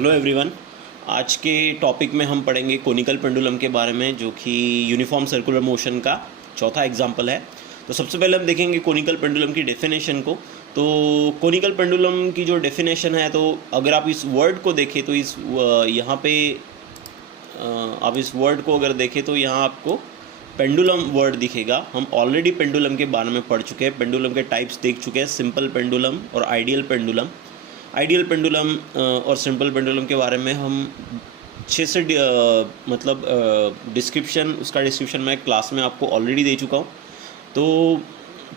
Hello everyone. आज के topic में हम पढ़ेंगे कोनिकल पेंडुलम के बारे में, जो कि यूनिफॉर्म सर्कुलर मोशन का चौथा एग्जाम्पल है। तो सबसे पहले हम देखेंगे कोनिकल पेंडुलम की डेफिनेशन को। तो कोनिकल पेंडुलम की जो डेफिनेशन है, तो अगर आप इस वर्ड को देखें तो यहाँ पे आप इस वर्ड को अगर देखें तो यहाँ आपको पेंडुलम वर्ड दिखेगा। हम ऑलरेडी पेंडुलम के बारे में पढ़ चुके हैं, पेंडुलम के टाइप्स देख चुके हैं, सिंपल पेंडुलम और आइडियल पेंडुलम। आइडियल पेंडुलम और सिंपल पेंडुलम के बारे में हम 6 से डिस्क्रिप्शन मैं क्लास में आपको ऑलरेडी दे चुका हूँ। तो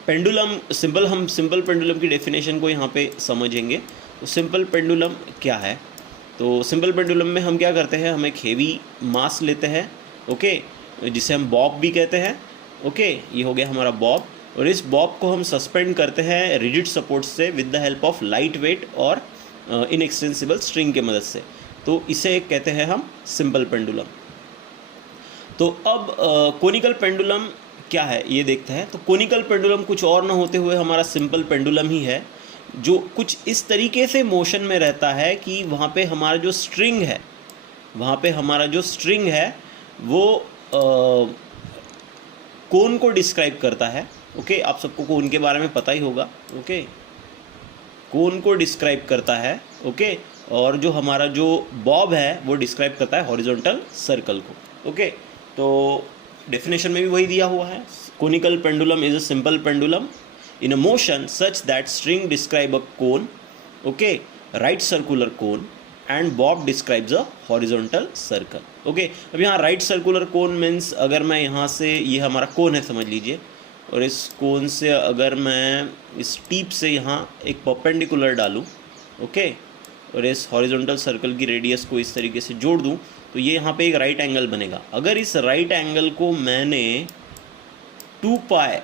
पेंडुलम हम सिंपल पेंडुलम की डेफिनेशन को यहाँ पे समझेंगे। तो सिंपल पेंडुलम क्या है? तो सिंपल पेंडुलम में हम क्या करते हैं, हम एक हेवी मास लेते हैं, ओके, जिसे हम बॉब भी कहते हैं। ओके, ये हो गया हमारा बॉब, और इस बॉब को हम सस्पेंड करते हैं रिजिड सपोर्ट से with the help of light weight और इनएक्सटेंसिबल स्ट्रिंग के मदद से। तो इसे कहते हैं हम सिंपल पेंडुलम। तो अब कोनिकल पेंडुलम क्या है ये देखते हैं। तो कोनिकल पेंडुलम कुछ और ना होते हुए हमारा सिंपल पेंडुलम ही है, जो कुछ इस तरीके से मोशन में रहता है कि वहाँ पे हमारा जो स्ट्रिंग है वो कोन को डिस्क्राइब करता है। ओके, आप सबको कोन के बारे में पता ही होगा। ओके, कोन को डिस्क्राइब करता है। ओके, और जो हमारा जो बॉब है वो डिस्क्राइब करता है हॉरिजॉन्टल सर्कल को। ओके, तो डेफिनेशन में भी वही दिया हुआ है। Conical pendulum is a simple pendulum in a motion such that string describe a cone, okay, right circular cone, and Bob describes a horizontal circle. Okay, अब यहाँ राइट सर्कुलर कोन मीन्स, अगर मैं यहाँ से, ये हमारा कोन है समझ लीजिए, और इस कोन से अगर मैं इस टीप से यहाँ एक परपेंडिकुलर डालूँ, ओके, और इस हॉरिजॉन्टल सर्कल की रेडियस को इस तरीके से जोड़ दूँ, तो ये यहाँ पे एक राइट एंगल बनेगा। अगर इस राइट एंगल को मैंने 2 पाई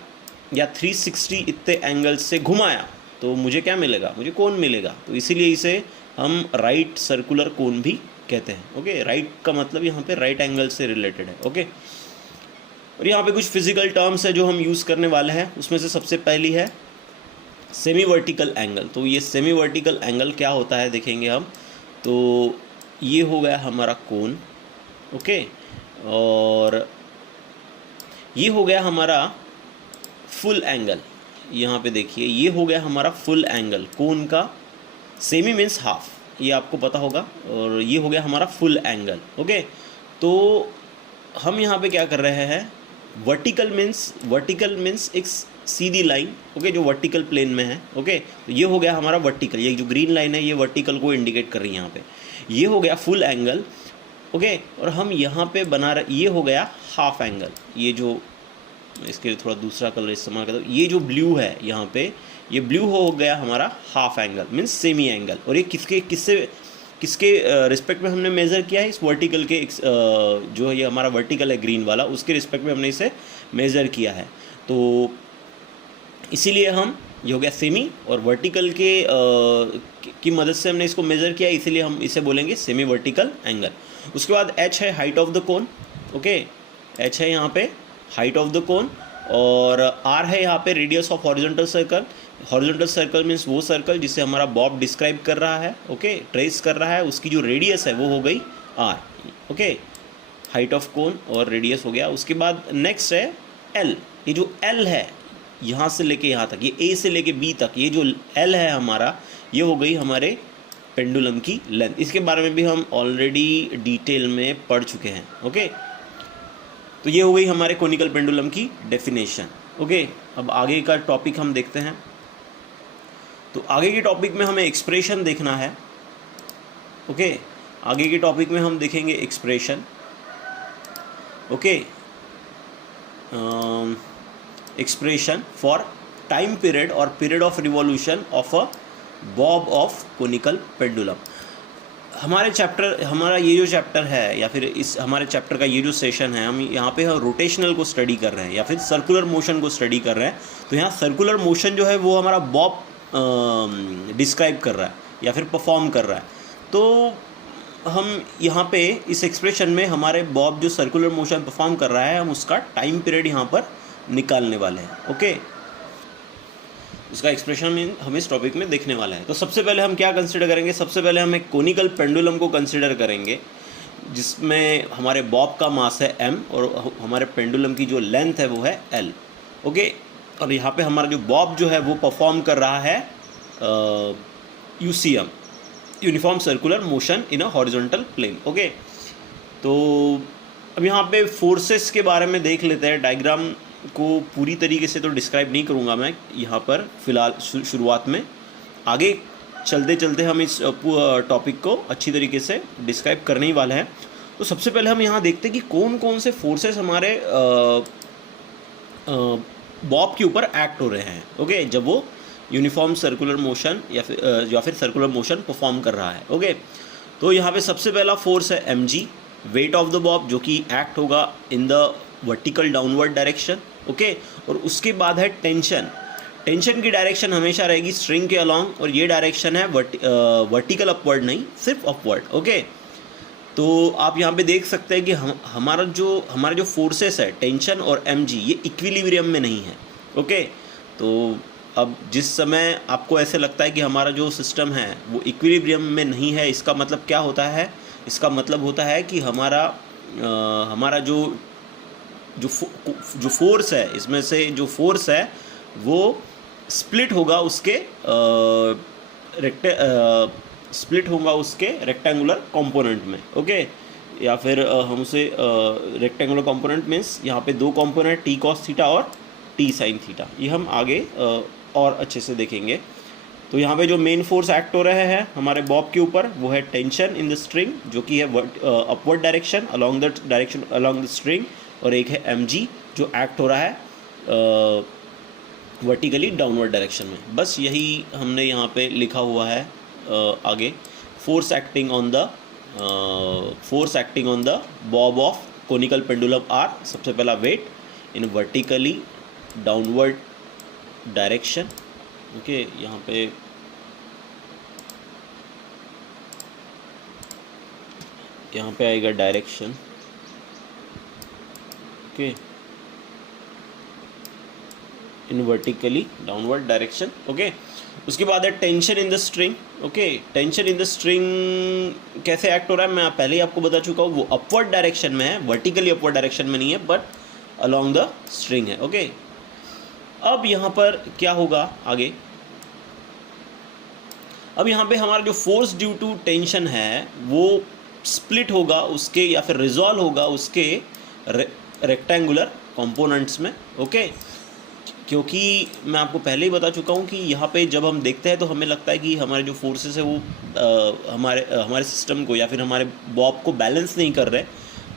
या 360 इतने एंगल से घुमाया तो मुझे क्या मिलेगा? मुझे कोन मिलेगा। तो इसीलिए इसे हम राइट सर्कुलर कोन भी कहते हैं। ओके, राइट का मतलब यहाँ पे राइट एंगल से रिलेटेड है। ओके, और यहाँ पे कुछ फिजिकल टर्म्स है जो हम यूज़ करने वाले हैं। उसमें से सबसे पहली है सेमी वर्टिकल एंगल। तो ये सेमी वर्टिकल एंगल क्या होता है देखेंगे हम। तो ये हो गया हमारा कोन, ओके, और ये हो गया हमारा फुल एंगल। यहाँ पे देखिए, ये हो गया हमारा फुल एंगल कोन का। सेमी मीन्स हाफ, ये आपको पता होगा, और ये हो गया हमारा फुल एंगल। ओके, तो हम यहाँ पे क्या कर रहे हैं, वर्टिकल मीन्स एक सीधी लाइन, ओके, जो वर्टिकल प्लेन में है। ओके, तो ये हो गया हमारा वर्टिकल, ये जो ग्रीन लाइन है ये वर्टिकल को इंडिकेट कर रही है यहाँ पे। ये हो गया फुल एंगल, ओके, और हम यहाँ पे बना रहे, ये हो गया हाफ एंगल। ये जो, इसके लिए थोड़ा दूसरा कलर इस्तेमाल करता हूँ, ये जो ब्लू है यहाँ पे, ये ब्लू हो गया हमारा half angle means semi angle. और ये किसके रिस्पेक्ट में हमने मेज़र किया है? इस वर्टिकल के जो है, ये हमारा वर्टिकल है ग्रीन वाला, उसके रिस्पेक्ट में हमने इसे मेज़र किया है। तो इसीलिए हम, ये हो गया सेमी, और वर्टिकल की मदद से हमने इसको मेज़र किया, इसीलिए हम इसे बोलेंगे सेमी वर्टिकल एंगल। उसके बाद h है height of the cone. Okay, h है यहाँ पे हाइट ऑफ द कोन, और r है यहाँ पे radius of horizontal circle. Horizontal circle means वो सर्कल जिसे हमारा बॉब डिस्क्राइब कर रहा है, ओके, ट्रेस कर रहा है, उसकी जो रेडियस है वो हो गई r। Okay, height of cone और रेडियस हो गया। उसके बाद नेक्स्ट है l। ये जो l है यहाँ से लेके यहाँ तक, ये a से लेके b तक, ये जो l है हमारा, ये हो गई हमारे पेंडुलम की लेंथ। इसके बारे में भी हम ऑलरेडी डिटेल में पढ़ चुके हैं। ओके, तो ये हो गई हमारे कोनिकल पेंडुलम की डेफिनेशन। ओके, अब आगे का टॉपिक हम देखते हैं। तो आगे के टॉपिक में हमें एक्सप्रेशन देखना है। ओके, आगे के टॉपिक में हम देखेंगे expression. Okay, expression for time period और period of revolution of a bob of conical pendulum. हमारा ये जो चैप्टर है, या फिर इस हमारे चैप्टर का ये जो सेशन है, हम यहाँ पे रोटेशनल को स्टडी कर रहे हैं या फिर सर्कुलर मोशन को स्टडी कर रहे हैं। तो यहाँ सर्कुलर मोशन जो है वो हमारा बॉब डिस्क्राइब कर रहा है या फिर परफॉर्म कर रहा है। तो हम यहाँ पे इस एक्सप्रेशन में हमारे बॉब जो सर्कुलर मोशन परफॉर्म कर रहा है, हम उसका टाइम पीरियड यहाँ पर निकालने वाले हैं। ओके, उसका एक्सप्रेशन हम इस टॉपिक में देखने वाले हैं। तो सबसे पहले हम क्या कंसिडर करेंगे, सबसे पहले हम एक कोनिकल पेंडुलम को कंसिडर करेंगे जिसमें हमारे बॉब का मास है m और हमारे पेंडुलम की जो लेंथ है वो है l। ओके, और यहाँ पे हमारा जो बॉब जो है वो परफॉर्म कर रहा है UCM, uniform circular motion in a horizontal plane. Okay, तो अब यहाँ पे फोर्सेस के बारे में देख लेते हैं। डायग्राम को पूरी तरीके से तो डिस्क्राइब नहीं करूँगा मैं यहाँ पर फ़िलहाल शुरुआत में, आगे चलते चलते हम इस टॉपिक को अच्छी तरीके से डिस्क्राइब करने ही वाले हैं। तो सबसे पहले हम यहाँ देखते हैं कि कौन कौन से फोर्सेस हमारे बॉब के ऊपर एक्ट हो रहे हैं। ओके, जब वो यूनिफॉर्म सर्कुलर मोशन या फिर सर्कुलर मोशन परफॉर्म कर रहा है। ओके, तो यहाँ पे सबसे पहला फोर्स है mg, weight of the Bob, जो कि एक्ट होगा in the vertical downward direction. Okay, और उसके बाद है टेंशन। टेंशन की डायरेक्शन हमेशा रहेगी स्ट्रिंग के अलॉन्ग, और ये डायरेक्शन है वर्टिकल अपवर्ड नहीं, सिर्फ अपवर्ड। ओके, तो आप यहाँ पे देख सकते हैं कि हमारा जो फोर्सेस है टेंशन और mg, ये इक्विलिब्रियम में नहीं है। ओके, तो अब जिस समय आपको ऐसे लगता है कि हमारा जो सिस्टम है वो इक्विलिब्रियम में नहीं है, इसका मतलब क्या होता है, इसका मतलब होता है कि हमारा जो फोर्स है, इसमें से जो फोर्स है वो स्प्लिट होगा उसके रेक्टेंगुलर कंपोनेंट में। ओके, या फिर हम उसे रेक्टेंगुलर कंपोनेंट मीन्स यहाँ पे दो कंपोनेंट t cos थीटा और t sin थीटा, ये हम आगे और अच्छे से देखेंगे। तो यहाँ पे जो मेन फोर्स एक्ट हो रहे हैं हमारे बॉब के ऊपर वो है टेंशन इन द स्ट्रिंग, जो कि है upward direction along the string, और एक है mg जो एक्ट हो रहा है वर्टिकली डाउनवर्ड डायरेक्शन में। बस यही हमने यहाँ पे लिखा हुआ है। आगे force acting on the bob of conical pendulum are, सबसे पहला weight in vertically downward direction. Okay, यहाँ पे आएगा direction. Okay, in vertically downward direction. Okay, उसके बाद है tension in the string. Okay, tension in the string कैसे act हो रहा है मैं पहले ही आपको बता चुका हूँ, वो अपवर्ड डायरेक्शन में है, वर्टिकली अपवर्ड डायरेक्शन में नहीं है, बट अलोंग द स्ट्रिंग है। ओके, अब यहाँ पर क्या होगा आगे, अब यहाँ पे हमारा जो फोर्स ड्यू टू टेंशन है वो स्प्लिट होगा उसके, या फिर रिजॉल्व होगा उसके रेक्टेंगुलर कंपोनेंट्स में। ओके, क्योंकि मैं आपको पहले ही बता चुका हूँ कि यहाँ पे जब हम देखते हैं तो हमें लगता है कि हमारे जो फोर्सेस है वो हमारे सिस्टम को या फिर हमारे बॉब को बैलेंस नहीं कर रहे,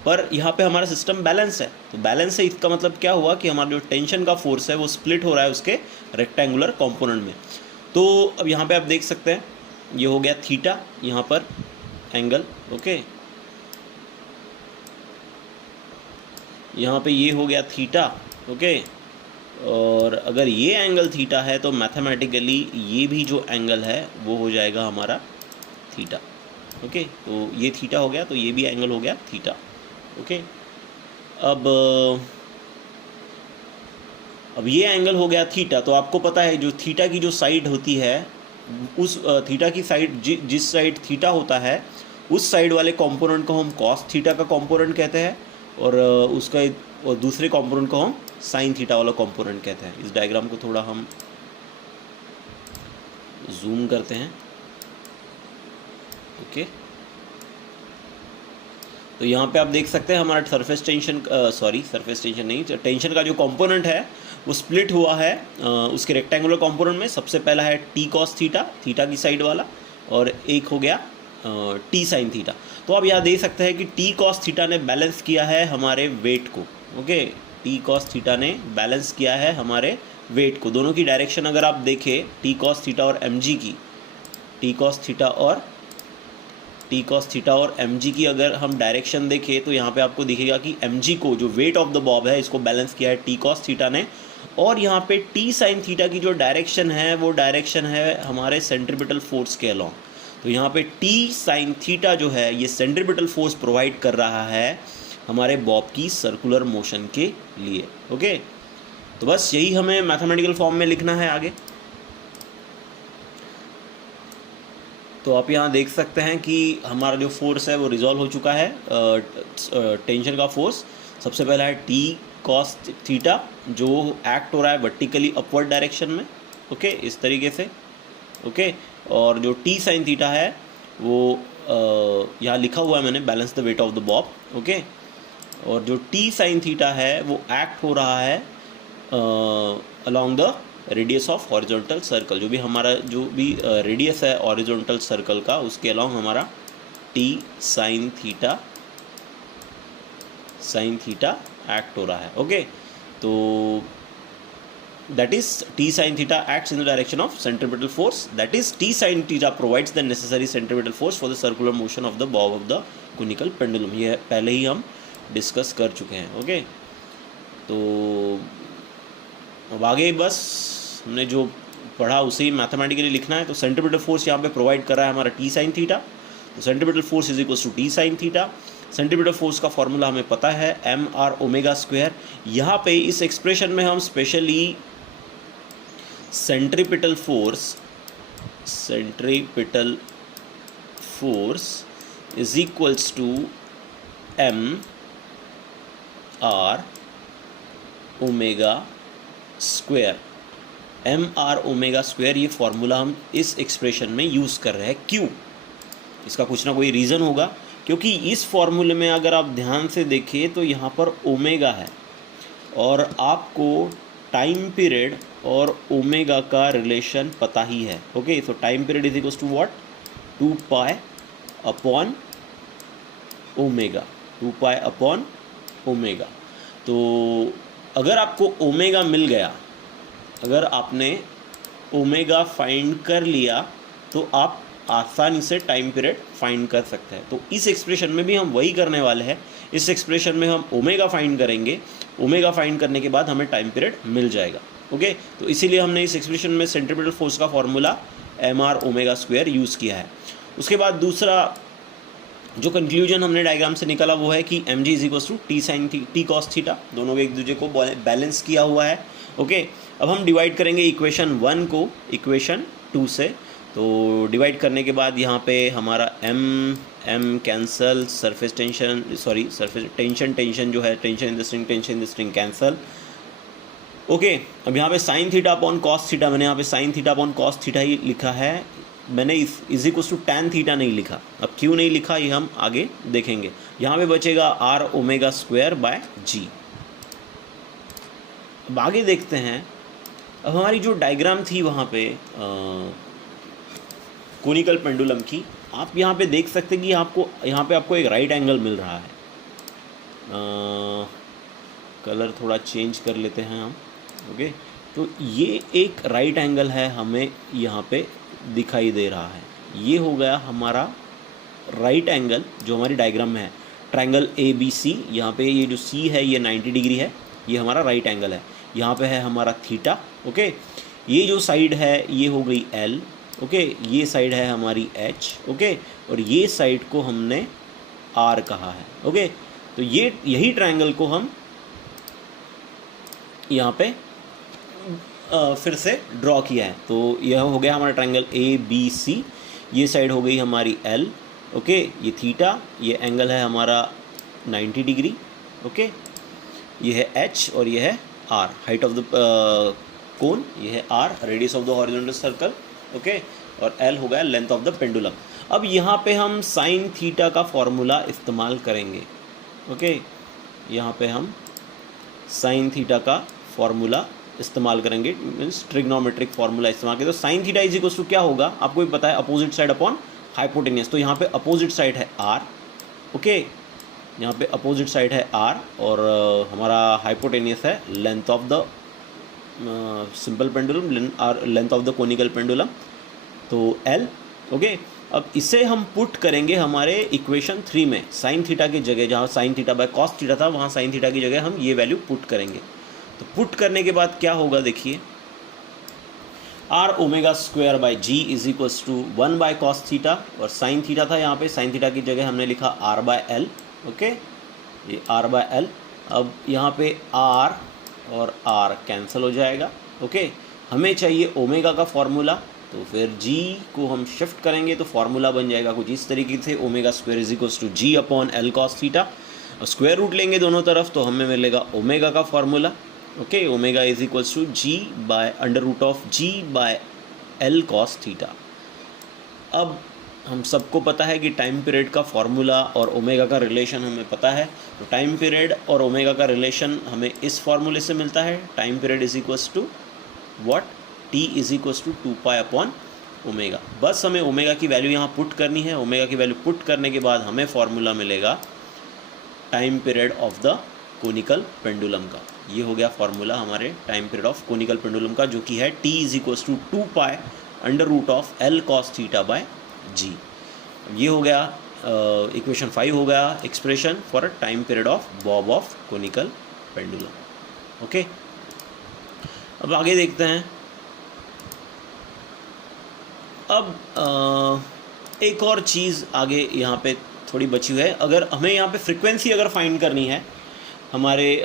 पर यहाँ पे हमारा सिस्टम बैलेंस है। तो बैलेंस है, इसका मतलब क्या हुआ कि हमारा जो टेंशन का फोर्स है वो स्प्लिट हो रहा है उसके रेक्टेंगुलर कंपोनेंट में। तो अब यहाँ पे आप देख सकते हैं ये हो गया थीटा, यहाँ पर एंगल। ओके, यहाँ पे ये हो गया थीटा। ओके, और अगर ये एंगल थीटा है तो मैथमेटिकली ये भी जो एंगल है वो हो जाएगा हमारा थीटा। ओके, तो ये थीटा हो गया तो ये भी एंगल हो गया थीटा। ओके, अब ये एंगल हो गया थीटा, तो आपको पता है जो थीटा की जो साइड होती है उस थीटा की साइड जिस साइड थीटा होता है उस साइड वाले कंपोनेंट को हम कॉस थीटा का कंपोनेंट कहते हैं, और दूसरे कंपोनेंट को हम साइन थीटा वाला कंपोनेंट कहते हैं। इस डायग्राम को थोड़ा हम जूम करते हैं। ओके, तो यहाँ पे आप देख सकते हैं हमारा सरफेस टेंशन नहीं, टेंशन का जो कंपोनेंट है वो स्प्लिट हुआ है उसके रेक्टेंगुलर कंपोनेंट में। सबसे पहला है टी कॉस थीटा, थीटा की साइड वाला, और एक हो गया टी साइन थीटा। तो आप यहाँ देख सकते हैं कि टी कॉस थीटा ने बैलेंस किया है हमारे वेट को। ओके, टी कॉस थीटा ने बैलेंस किया है हमारे वेट को। दोनों की डायरेक्शन अगर आप देखें टी कॉस थीटा और mg की, टी कॉस थीटा और mg की अगर हम डायरेक्शन देखें तो यहाँ पे आपको दिखेगा कि mg को, जो वेट ऑफ द बॉब है, इसको बैलेंस किया है टी कॉस थीटा ने, और यहाँ पे टी साइन थीटा की जो डायरेक्शन है वो डायरेक्शन है हमारे सेंट्रीपिटल फोर्स के अलॉन्ग। तो यहाँ पे टी साइन थीटा जो है ये सेंट्रीपिटल फोर्स प्रोवाइड कर रहा है हमारे बॉब की सर्कुलर मोशन के लिए। ओके, तो बस यही हमें मैथमेटिकल फॉर्म में लिखना है आगे। तो आप यहाँ देख सकते हैं कि हमारा जो फोर्स है वो रिजॉल्व हो चुका है, टेंशन का फोर्स। सबसे पहला है टी कॉस थीटा, जो एक्ट हो रहा है वर्टिकली अपवर्ड डायरेक्शन में, ओके, इस तरीके से, ओके। और जो टी साइन थीटा है वो यहाँ लिखा हुआ है मैंने, balance the weight of the Bob, okay. और जो टी साइन थीटा है वो एक्ट हो रहा है along the radius of horizontal circle. जो भी रेडियस है हॉरिजॉन्टल सर्कल का, उसके अलॉन्ग हमारा टी साइन थीटा एक्ट हो रहा है, ओके। तो that is t sin theta acts in the direction of centripetal force, that is t sin theta provides the necessary centripetal force for the circular motion of the bob of the conical pendulum। ये पहले ही हम discuss कर चुके हैं, okay. तो अब आगे बस हमने जो पढ़ा उसे ही मैथमेटिकली लिखना है। तो सेंट्रीपिटल फोर्स यहाँ पे प्रोवाइड कर रहा है हमारा टी साइन थीटा, तो centripetal force is equal to T sine theta. Centripetal force का फॉर्मूला हमें पता है एम आर ओमेगा स्क्वायर। यहाँ पे इस एक्सप्रेशन में हम specially centripetal force is equals to M R omega square. M R omega square ये फॉर्मूला हम इस एक्सप्रेशन में यूज़ कर रहे हैं। क्यों? इसका कुछ ना कोई रीज़न होगा, क्योंकि इस फॉर्मूले में अगर आप ध्यान से देखिए तो यहाँ पर ओमेगा है और आपको टाइम पीरियड और ओमेगा का रिलेशन पता ही है, okay. So time period is equals to what, 2 pi upon omega, 2 pi upon omega. तो अगर आपको ओमेगा मिल गया, अगर आपने ओमेगा फाइंड कर लिया, तो आप आसानी से टाइम पीरियड फाइंड कर सकते हैं। तो इस एक्सप्रेशन में भी हम वही करने वाले हैं। इस एक्सप्रेशन में हम ओमेगा फाइंड करेंगे, ओमेगा फाइंड करने के बाद हमें टाइम पीरियड मिल जाएगा, ओके। तो इसीलिए हमने इस एक्सप्रेशन में सेंट्रीपिटल फोर्स का formula M R omega square use किया है। उसके बाद दूसरा जो कंक्लूजन हमने डायग्राम से निकाला वो है कि M G is equals to T sine T cos theta, दोनों एक दूसरे को बैलेंस किया हुआ है, ओके। अब हम डिवाइड करेंगे इक्वेशन 1 को इक्वेशन 2 से। तो डिवाइड करने के बाद यहाँ पे हमारा एम कैंसल, सरफेस टेंशन जो है, tension in the string cancel, okay. अब यहाँ पे sine theta upon cos theta, मैंने यहाँ पे sine theta upon cos theta ही लिखा है, मैंने is equals to tan theta नहीं लिखा। अब क्यों नहीं लिखा ये हम आगे देखेंगे। यहाँ पे बचेगा आर ओमेगा स्क्वायर बाय जी। अब आगे देखते हैं। अब हमारी जो डायग्राम थी वहाँ पे कोनिकल पेंडुलम की, आप यहाँ पे देख सकते हैं कि यहाँ पे आपको एक राइट एंगल मिल रहा है। कलर थोड़ा चेंज कर लेते हैं हम, ओके। तो ये एक राइट एंगल है, हमें यहाँ पे दिखाई दे रहा है। ये हो गया हमारा राइट एंगल जो हमारी डायग्राम में है, ट्रायंगल ए बी सी। यहाँ पे ये जो सी है ये 90 डिग्री है, ये हमारा राइट एंगल है। यहाँ पे है हमारा थीटा, ओके। ये जो साइड है ये हो गई एल, ओके। ये साइड है हमारी एच, ओके। और ये साइड को हमने आर कहा है, ओके। तो यही ट्रायंगल को हम यहाँ पे फिर से ड्रॉ किया है। तो यह हो गया हमारा ट्रायंगल ए बी सी। ये साइड हो गई हमारी एल, ओके। ये थीटा, ये एंगल है हमारा 90 डिग्री, ओके। ये है एच और ये है R, height of the cone, ये है R, radius of the horizontal circle, okay. और एल हो गया लेंथ ऑफ द पेंडुलम। अब यहाँ पे हम साइन थीटा का फॉर्मूला इस्तेमाल करेंगे, ओके। यहाँ पे हम साइन थीटा का फॉर्मूला इस्तेमाल करेंगे, मीन्स ट्रिग्नोमेट्रिक फॉर्मूला इस्तेमाल करेंगे। तो sine theta is equals to क्या होगा, आपको भी पता है, अपोजिट साइड अपॉन हाइपोटेनियस। तो यहाँ पे अपोजिट साइड है आर, ओके। यहाँ पे अपोजिट साइड है आर और हमारा हाइपोटेनियस है length of the simple pendulum, length of the conical pendulum, तो एल, ओके। अब इसे हम पुट करेंगे हमारे इक्वेशन 3 में। साइन थीटा की जगह, जहाँ sine theta by cos theta था, वहाँ साइन थीटा की जगह हम ये वैल्यू पुट करेंगे। तो पुट करने के बाद क्या होगा, देखिए, R omega square by G is equals to 1 by cos theta, और साइन थीटा था यहाँ पे, साइन थीटा की जगह हमने लिखा आर बाय एल, ओके। ये आर बाय एल। अब यहाँ पे आर और आर कैंसिल हो जाएगा, ओके। हमें चाहिए ओमेगा का फॉर्मूला, तो फिर g को हम शिफ्ट करेंगे तो फॉर्मूला बन जाएगा कुछ इस तरीके से, omega square is equals to g upon l cos theta. Square root लेंगे दोनों तरफ तो हमें मिलेगा ओमेगा का formula. Okay, omega is equals to g by under root of g by l cos theta. अब हम सबको पता है कि टाइम पीरियड का फॉर्मूला और ओमेगा का रिलेशन हमें पता है, तो टाइम पीरियड और ओमेगा का रिलेशन हमें इस फॉर्मूले से मिलता है। Time period is equals to what, t is equals to 2 pi upon omega. बस हमें ओमेगा की वैल्यू यहाँ पुट करनी है। ओमेगा की वैल्यू पुट करने के बाद हमें फॉर्मूला मिलेगा time period of the conical pendulum का। ये हो गया फॉर्मूला हमारे time period of conical pendulum का, जो कि है T is equals to 2 pi under root of L cos theta by g. ये हो गया इक्वेशन 5 हो गया expression for time period of bob of conical pendulum. Okay, अब आगे देखते हैं। अब एक और चीज़ आगे यहाँ पे थोड़ी बची हुई है। अगर हमें यहाँ पे फ्रीक्वेंसी अगर फाइंड करनी है हमारे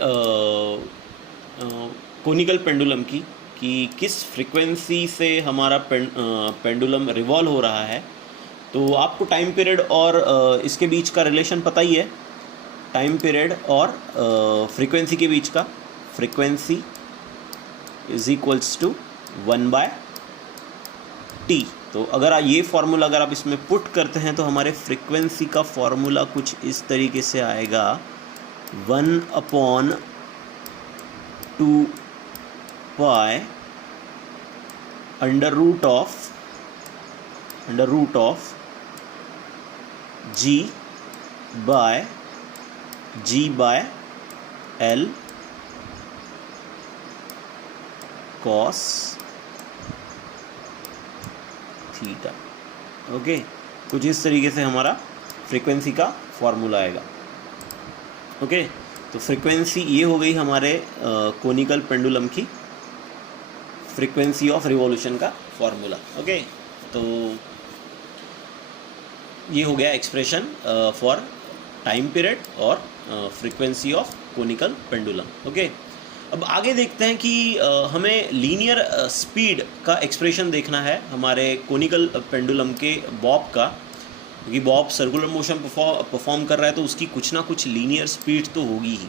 कोनिकल पेंडुलम की, कि किस फ्रीक्वेंसी से हमारा पेंडुलम रिवॉल्व हो रहा है, तो आपको टाइम पीरियड और इसके बीच का रिलेशन पता ही है। टाइम पीरियड और फ्रीक्वेंसी के बीच का, frequency is equals to 1/t। तो अगर ये फार्मूला अगर आप इसमें पुट करते हैं तो हमारे फ्रीक्वेंसी का फॉर्मूला कुछ इस तरीके से आएगा, 1/2 pi under root of g by l cos theta. Okay, कुछ इस तरीके से हमारा फ्रीक्वेंसी का फॉर्मूला आएगा। ओके, तो फ्रीक्वेंसी ये हो गई हमारे कोनिकल पेंडुलम की फ्रीक्वेंसी ऑफ रिवॉल्यूशन का फॉर्मूला। ओके, तो ये हो गया एक्सप्रेशन फॉर टाइम पीरियड और frequency of conical pendulum. Okay, अब आगे देखते हैं कि हमें लीनियर स्पीड का एक्सप्रेशन देखना है हमारे कोनिकल पेंडुलम के बॉब का, क्योंकि बॉब सर्कुलर मोशन परफॉर्म कर रहा है तो उसकी कुछ ना कुछ लीनियर स्पीड तो होगी ही।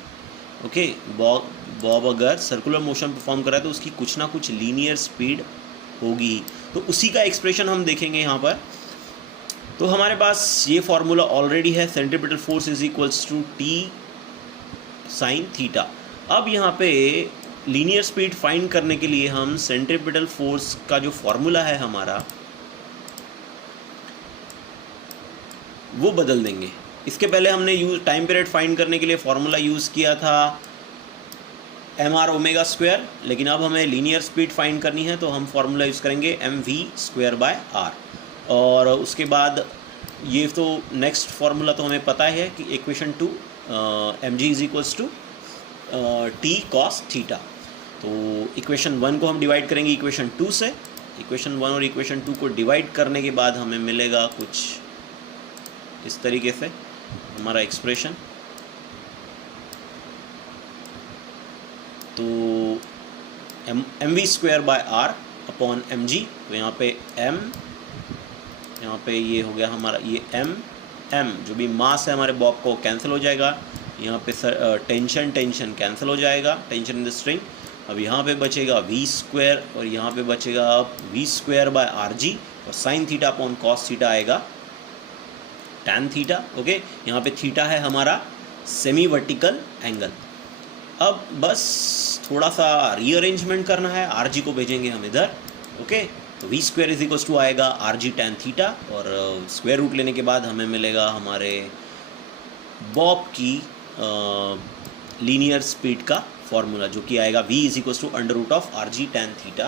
ओके, बॉब अगर सर्कुलर मोशन परफॉर्म कर रहा है तो उसकी कुछ ना कुछ लीनियर स्पीड होगी ही, तो उसी का एक्सप्रेशन हम देखेंगे यहाँ पर। तो हमारे पास ये फॉर्मूला ऑलरेडी है, centripetal force is equals to T sine theta. अब यहाँ पे लीनियर स्पीड फाइंड करने के लिए हम सेंट्रीपिटल फोर्स का जो फॉर्मूला है हमारा वो बदल देंगे। इसके पहले हमने टाइम पीरियड फाइंड करने के लिए फॉर्मूला यूज़ किया था mr ओमेगा स्क्वायर, लेकिन अब हमें लीनियर स्पीड फाइंड करनी है तो हम फॉर्मूला यूज़ करेंगे mv स्क्वायर बाय r। और उसके बाद ये तो नेक्स्ट फार्मूला तो हमें पता है कि equation 2 mg is equals to t cos theta. तो इक्वेशन 1 को हम डिवाइड करेंगे इक्वेशन 2 से। इक्वेशन 1 और इक्वेशन 2 को डिवाइड करने के बाद हमें मिलेगा कुछ इस तरीके से हमारा एक्सप्रेशन। तो m v square by r upon m g, तो यहाँ पे m, यहाँ पे ये हो गया हमारा ये m जो भी मास है हमारे बॉब को कैंसिल हो जाएगा। यहाँ पे टेंशन कैंसिल हो जाएगा, टेंशन इन द स्ट्रिंग। अब यहाँ पे बचेगा v स्क्वायर और यहाँ पे बचेगा v square by r g, और sine theta upon cos theta आएगा टैन थीटा। ओके, यहाँ पे थीटा है हमारा सेमी वर्टिकल एंगल। अब बस थोड़ा सा रीअरेंजमेंट करना है, आर जी को भेजेंगे हम इधर। ओके, तो v square is equals to आएगा आर जी टैन थीटा, और स्क्वायर रूट लेने के बाद हमें मिलेगा हमारे बॉब की लीनियर स्पीड का फॉर्मूला, जो कि आएगा v is equals to under root of r g tan theta.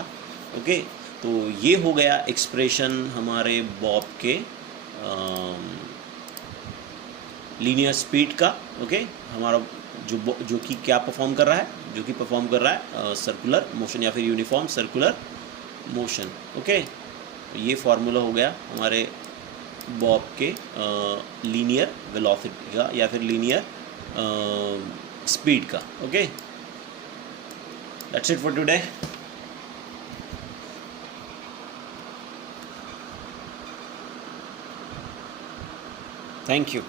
Okay, तो ये हो गया एक्सप्रेशन हमारे बॉब के लीनियर स्पीड का। ओके, हमारा जो कि क्या परफॉर्म कर रहा है, जो कि परफॉर्म कर रहा है सर्कुलर मोशन या फिर यूनिफॉर्म सर्कुलर मोशन। ओके, तो ये फार्मूला हो गया हमारे बॉब के लीनियर वेलोसिटी का या फिर लीनियर स्पीड का। Okay, that's it for today. Thank you.